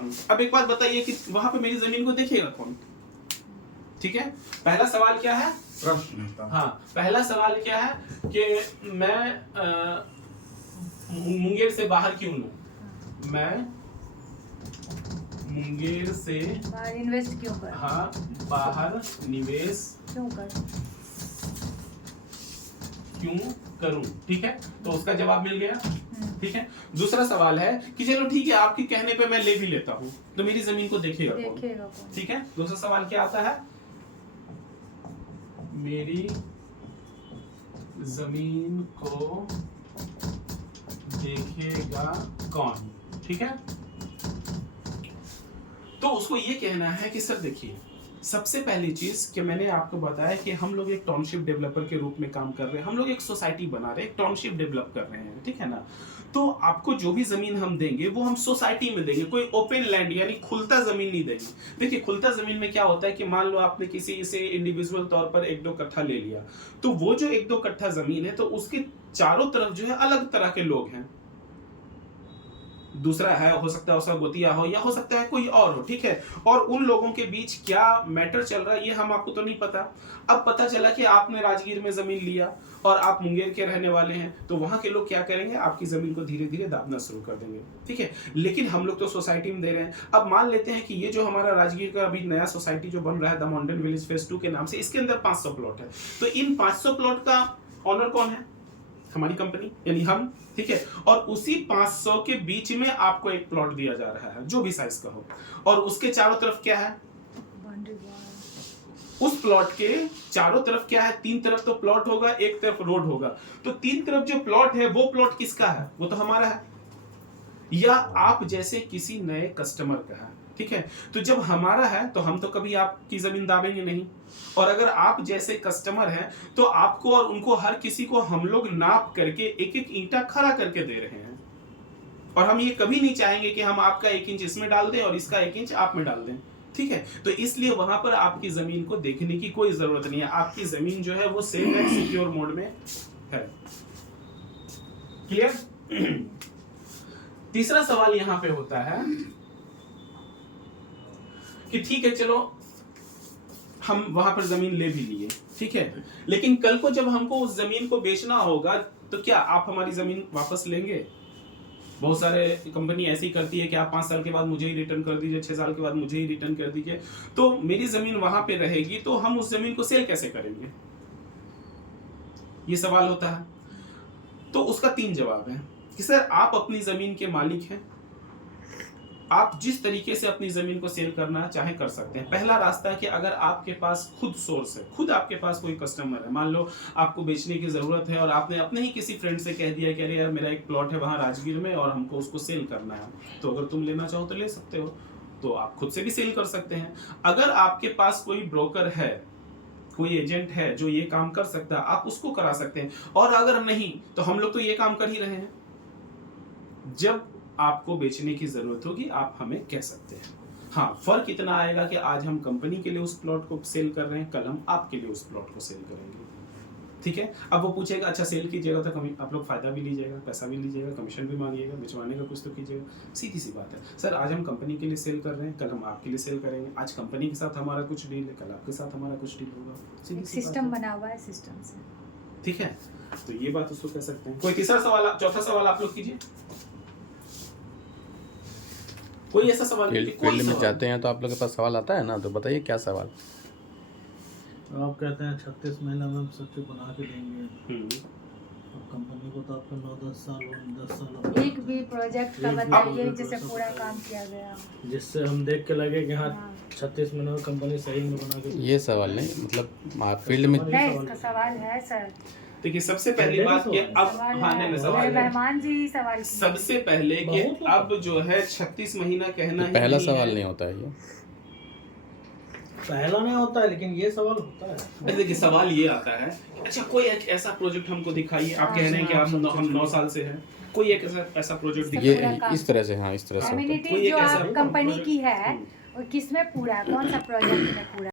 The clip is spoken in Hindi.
हूँ। अब एक बात बताइए कि वहां पे मेरी जमीन को देखेगा कौन? ठीक है, पहला सवाल क्या है? प्रश्न। हाँ, पहला सवाल क्या है कि मैं मुंगेर से बाहर क्यों लूं? मैं मुंगेर से बाहर इन्वेस्ट क्यों कर? हाँ, बाहर निवेश क्यों कर? क्यों करूं? ठीक है, तो उसका जवाब मिल गया। ठीक है, दूसरा सवाल है कि चलो ठीक है, आपके कहने पे मैं ले भी लेता हूं, तो मेरी जमीन को देखेगा कौन? ठीक है, दूसरा सवाल क्या आता है? मेरी जमीन को देखेगा कौन? ठीक है, तो उसको ये कहना है कि सर देखिए, सबसे पहली चीज कि मैंने आपको बताया कि हम लोग एक टाउनशिप डेवलपर के रूप में काम कर रहे हैं, हम लोग एक सोसाइटी बना रहे हैं, एक टाउनशिप डेवलप कर रहे हैं, ठीक है ना। तो आपको जो भी जमीन हम देंगे वो हम सोसाइटी में देंगे, कोई ओपन लैंड यानी खुलता जमीन नहीं देंगे। देखिए, खुलता जमीन में क्या होता है कि मान लो आपने किसी से इंडिविजुअल तौर पर 1-2 कट्ठा ले लिया, तो वो जो 1-2 कट्ठा जमीन है, तो उसके चारों तरफ जो है अलग तरह के लोग हैं। दूसरा है, हो सकता है उसका गोतिया हो या हो सकता है कोई और हो, ठीक है। और उन लोगों के बीच क्या मैटर चल रहा है ये हम आपको तो नहीं पता। अब पता चला कि आपने राजगीर में जमीन लिया और आप मुंगेर के रहने वाले हैं, तो वहां के लोग क्या करेंगे? आपकी जमीन को धीरे धीरे दाबना शुरू कर देंगे, ठीक है। लेकिन हम लोग तो सोसाइटी में दे रहे हैं। अब मान लेते हैं कि ये जो हमारा राजगीर का अभी नया सोसाइटी जो बन रहा है द माउंटेन विलेज फेज 2 के नाम से, इसके अंदर 500 प्लॉट है। तो इन 500 प्लॉट का ऑनर कौन है? हमारी कंपनी यानी हम, ठीक है। और उसी 500 के बीच में आपको एक प्लॉट दिया जा रहा है जो भी साइज का हो, और उसके चारों तरफ क्या है? उस प्लॉट के चारों तरफ क्या है? 3 तरफ तो प्लॉट होगा, एक तरफ रोड होगा। तो 3 तरफ जो प्लॉट है वो प्लॉट किसका है? वो तो हमारा है, या आप जैसे किसी नए कस्टमर का है, ठीक है। तो जब हमारा है तो हम तो कभी आपकी जमीन दाबेंगे नहीं, और अगर आप जैसे कस्टमर हैं तो आपको और उनको, हर किसी को हम लोग नाप करके एक एक ईंटा खड़ा करके दे रहे हैं। और हम ये कभी नहीं चाहेंगे कि हम आपका 1 इंच इसमें डाल दें और इसका 1 इंच आप में डाल दें, ठीक है। तो इसलिए वहां पर आपकी जमीन को देखने की कोई जरूरत नहीं है। आपकी जमीन जो है वो सेफ एंड सिक्योर मोड में है। क्लियर? तीसरा सवाल यहां पे होता है कि ठीक है, चलो हम वहां पर जमीन ले भी लिए, ठीक है, लेकिन कल को जब हमको उस जमीन को बेचना होगा तो क्या आप हमारी जमीन वापस लेंगे? बहुत सारे कंपनी ऐसी करती है कि आप 5 साल के बाद मुझे ही रिटर्न कर दीजिए, 6 साल के बाद मुझे ही रिटर्न कर दीजिए। तो मेरी जमीन वहां पे रहेगी, तो हम उस जमीन को सेल कैसे करेंगे? ये सवाल होता है। तो उसका 3 जवाब है कि सर आप अपनी जमीन के मालिक हैं, आप जिस तरीके से अपनी जमीन को सेल करना चाहे कर सकते हैं। पहला रास्ता है कि अगर आपके पास खुद सोर्स है, खुद आपके पास कोई कस्टमर है, मान लो आपको बेचने की जरूरत है और आपने अपने ही किसी फ्रेंड से कह दिया कि अरे यार मेरा एक प्लॉट है वहां राजगीर में और हमको उसको सेल करना है, तो अगर तुम लेना चाहो तो ले सकते हो, तो आप खुद से भी सेल कर सकते हैं। अगर आपके पास कोई ब्रोकर है, कोई एजेंट है जो ये काम कर सकता है, आप उसको करा सकते हैं। और अगर नहीं तो हम लोग तो ये काम कर ही रहे हैं। जब आपको बेचने की जरूरत होगी आप हमें कह सकते हैं। हाँ, फर्क इतना आएगा कि आज हम कंपनी के लिए उस प्लॉट को सेल कर रहे हैं, कल हम आपके लिए उस प्लॉट को सेल करेंगे, ठीक है। अब वो पूछेगा अच्छा सेल कीजिएगा तो आप लोग फायदा भी लीजिएगा, पैसा भी लीजिएगा, कमीशन भी मांगिएगा, बेचवाने का कुछ तो कीजिएगा। सीधी सी बात है। सर आज हम कंपनी के लिए सेल कर रहे हैं, कल हम आपके लिए सेल करेंगे। आज कंपनी के साथ हमारा कुछ डील है, कल आपके साथ हमारा कुछ डील होगा। सिस्टम बना हुआ है, सिस्टम से, ठीक है। तो ये बात उसको कह सकते हैं। कोई तीसरा सवाल, चौथा सवाल आप लोग कीजिए। कोई ऐसा सवाल फील्ड में जाते हैं तो आप लोग के पास सवाल आता है ना, तो बताइए क्या सवाल। आप कहते हैं 36 महीना में हम सब कुछ बना के देंगे। अब कंपनी को तो आपका 9-10 साल 10 साल एक भी प्रोजेक्ट का बताइए जिससे पूरा काम किया गया, जिससे हम देख के लगे कि हाँ 36 महीने में कंपनी सही में बना के। ये सवाल नहीं, मतलब आप फील्ड में नहीं, इसका सवाल है सर। देखिए सबसे पहली बात कि अब सवाल मेहमान जी सवाल सबसे पहले कि अब जो है 36 महीना कहना ही पहला सवाल नहीं होता है ये, पहला नहीं होता है, लेकिन ये सवाल होता है। देखिए सवाल ये आता है अच्छा कोई एक ऐसा प्रोजेक्ट हमको दिखाइए, आप कह रहे हैं कि हम 9 साल से हैं, कोई एक ऐसा प्रोजेक्ट ये इस तरह से, हाँ इस तरह से कम्युनिटी जो आप कंपनी की है और किसमें पूरा, कौन सा प्रोजेक्ट में पूरा